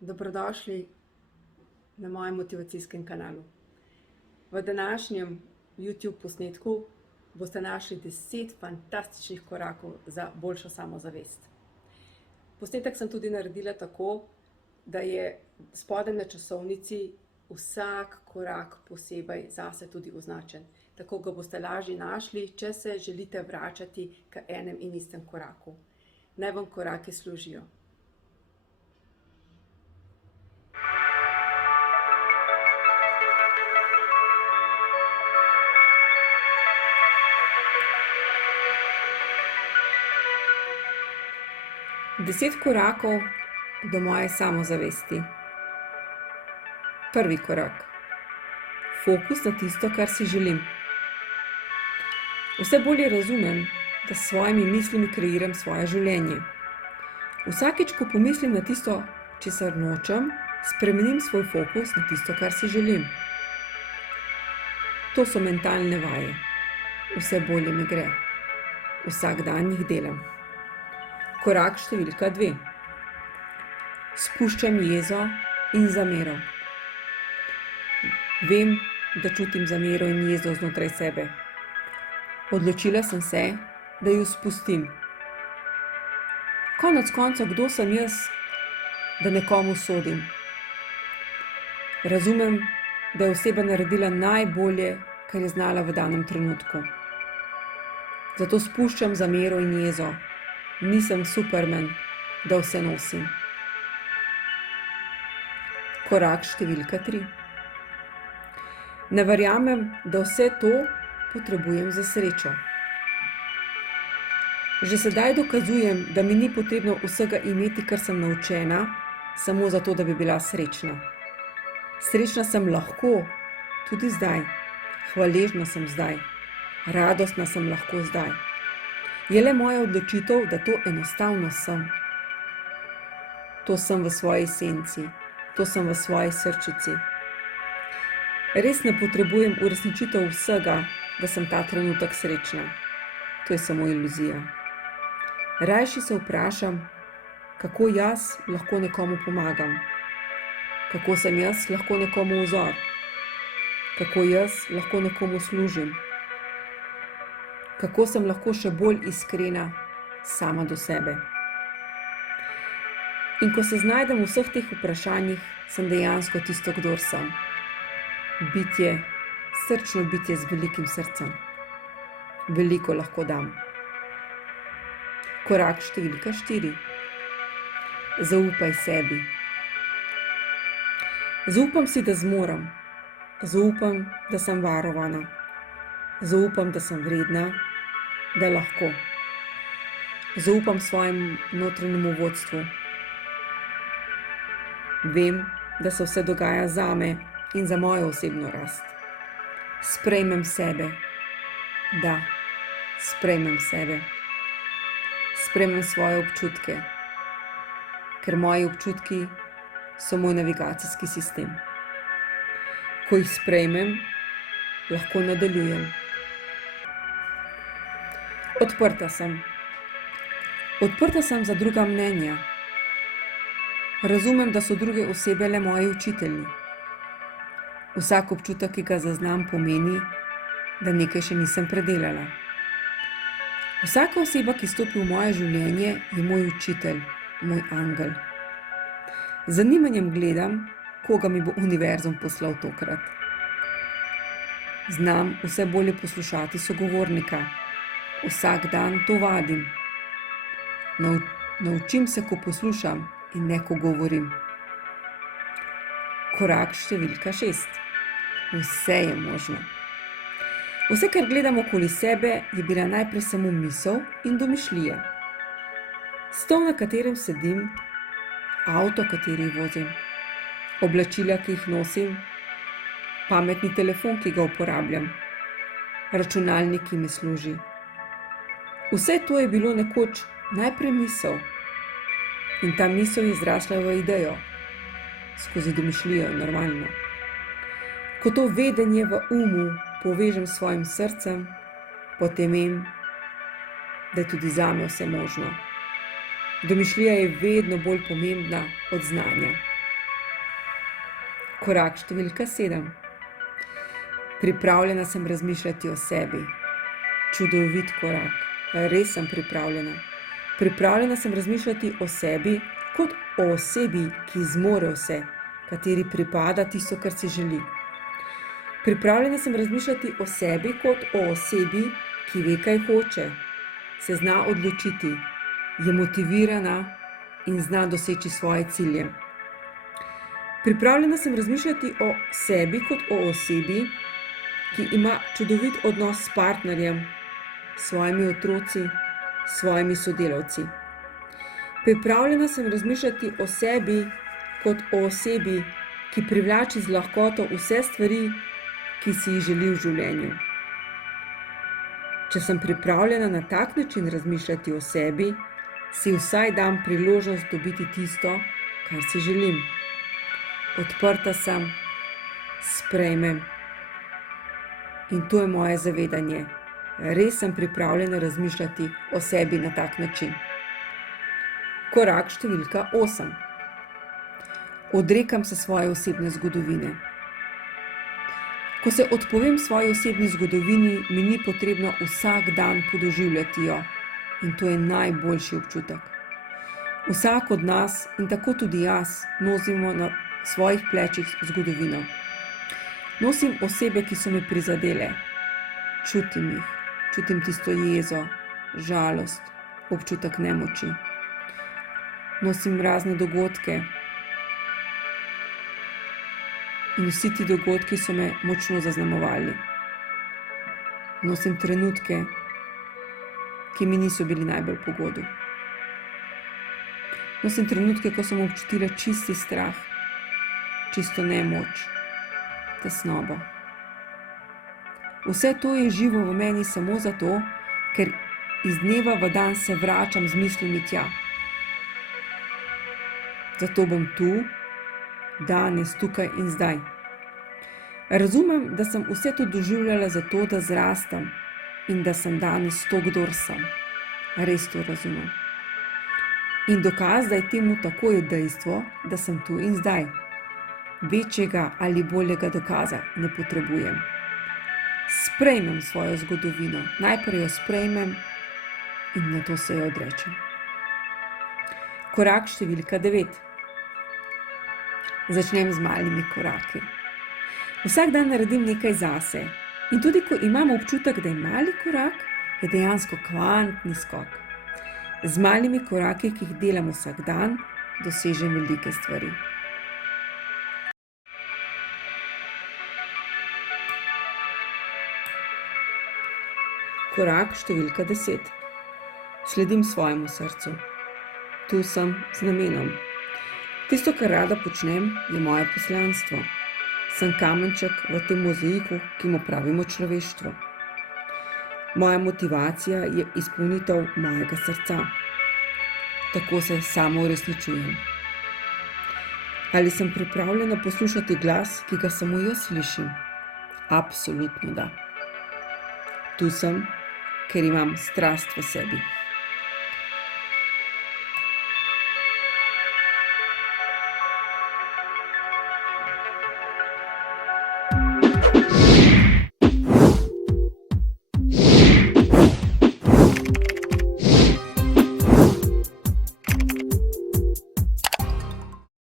Dobrodošli na mojem motivacijskem kanalu. V današnjem YouTube posnetku boste našli 10 fantastičnih korakov za boljšo samozavest. Posnetek sem tudi naredila tako, da je spodaj na časovnici vsak korak posebej zase tudi označen. Tako ga boste lažje našli, če se želite vračati k enem in istem koraku. Naj vam koraki služijo. Deset korakov do moje samozavesti. Prvi korak. Fokus na tisto, kar si želim. Vse bolje razumem, da s svojimi mislimi kreiram svoje življenje. Vsakič, ko pomislim na tisto, česar nočem, spremenim svoj fokus na tisto, kar si želim. To so mentalne vaje. Vse bolje mi gre. Vsak dan jih delam. Korak številka 2. Spuščam jezo in zamero. Vem, da čutim zamero in jezo znotraj sebe. Odločila sem se, da ju spustim. Konec koncev, kdo sem jaz, da nekomu sodim? Razumem, da je oseba naredila najbolje, kar je znala v danem trenutku. Zato spuščam zamero in jezo. Nisem Superman, da vse nosim. Korak številka 3. Ne verjamem, da vse to potrebujem za srečo. Že sedaj dokazujem, da mi ni potrebno vsega imeti, kar sem naučena, samo zato, da bi bila srečna. Srečna sem lahko, tudi zdaj. Hvaležna sem zdaj. Radostna sem lahko zdaj. Je le moja odločitev, da to enostavno sem. To sem v svoji esenci, to sem v svoji srčici. Res ne potrebujem uresničitev vsega, da sem ta trenutek srečna. To je samo iluzija. Rajši se vprašam, kako jaz lahko nekomu pomagam. Kako sem jaz lahko nekomu vzor. Kako jaz lahko nekomu služim. Kako sem lahko še bolj iskrena sama do sebe. In ko se znajdem v vseh teh vprašanjih, sem dejansko tisto, kdor sem. Bitje, srčno bitje z velikim srcem. Veliko lahko dam. Korak številka 4. Zaupaj sebi. Zaupam si, da zmorem. Zaupam, da sem varovana. Zaupam, da sem vredna, da lahko. Zaupam svojemu notranjemu vodstvu. Vem, da se vse dogaja zame in za mojo osebno rast. Sprejmem sebe. Da, sprejmem sebe. Sprejmem svoje občutke, ker moji občutki so moj navigacijski sistem. Ko jih sprejmem, lahko nadaljujem. Odprta sem. Odprta sem za druga mnenja. Razumem, da so druge osebe le moji učitelji. Vsak občutek, ki ga zaznam, pomeni, da nekaj še nisem predelala. Vsaka oseba, ki stopi v moje življenje, je moj učitelj, moj angel. Z zanimanjem gledam, koga mi bo univerzum poslal tokrat. Znam vse bolje poslušati sogovornika. Vsak dan to vadim. Naučim se, ko poslušam in ne, ko govorim. Korak številka 6. Vse je možno. Vse, kar gledam okoli sebe, je bila najprej samo misel in domišljija. Stol, na katerem sedim, avto, kateri vozim, oblačila, ki jih nosim, pametni telefon, ki ga uporabljam, računalnik, ki mi služi. Vse to je bilo nekoč najprej misel in ta misel je zrasla v idejo, skozi domišljijo, normalno. Ko to vedenje v umu povežem s svojim srcem, potem vem, da je tudi zame vse možno. Domišljija je vedno bolj pomembna od znanja. Korak številka 7. Pripravljena sem razmišljati o sebi. Čudovit korak. Res sem pripravljena. Pripravljena sem razmišljati o sebi kot o osebi, ki zmore vse, kateri pripada tisto, kar si želi. Pripravljena sem razmišljati o sebi kot o osebi, ki ve, kaj hoče, se zna odločiti, je motivirana in zna doseči svoje cilje. Pripravljena sem razmišljati o sebi kot o osebi, ki ima čudovit odnos s partnerjem, s svojimi otroci, s svojimi sodelavci. Pripravljena sem razmišljati o sebi kot o osebi, ki privlači z lahkoto vse stvari, ki si jih želi v življenju. Če sem pripravljena na tak način razmišljati o sebi, si vsaj dam priložnost dobiti tisto, kar si želim. Odprta sem, sprejmem in to je moje zavedanje. Res sem pripravljena razmišljati o sebi na tak način. Korak številka 8. Odrekam se svoje osebne zgodovine. Ko se odpovem svoji osebni zgodovini, mi ni potrebno vsak dan podoživljati jo in to je najboljši občutek. Vsak od nas in tako tudi jaz nosimo na svojih plečih zgodovino. Nosim osebe, ki so me prizadele. Čutim jih. Čutim tisto jezo, žalost, občutek nemoči. Nosim razne dogodke in vsi ti dogodki so me močno zaznamovali. Nosim trenutke, ki mi niso bili najbolj po godu. Nosim trenutke, ko sem občutila čisti strah, čisto nemoč, tesnobo. Vse to je živo v meni samo zato, ker iz dneva v dan se vračam z mislimi tja. Zato bom tu, danes, tukaj in zdaj. Razumem, da sem vse to doživljala zato, da zrastem in da sem danes to, kdor sem. Res to razumem. In dokaz, da je temu tako, je dejstvo, da sem tu in zdaj. Večjega ali boljega dokaza ne potrebujem. Sprejmem svojo zgodovino. Najprej jo sprejmem in nato se jo odrečem. Korak številka 9. Začnem z malimi koraki. Vsak dan naredim nekaj zase. In tudi, ko imam občutek, da je mali korak, je dejansko kvantni skok. Z malimi koraki, ki jih delam vsak dan, dosežem velike stvari. Korak številka 10. Sledim svojemu srcu. Tu sem z namenom. Tisto, kar rada počnem, je moje poslanstvo. Sem kamenček v tem mozaiku, ki mu pravimo človeštvo. Moja motivacija je izpolnitev mojega srca. Tako se samo uresničujem. Ali sem pripravljena poslušati glas, ki ga samo jaz slišim? Absolutno da. Tu sem, ker imam strast v sebi.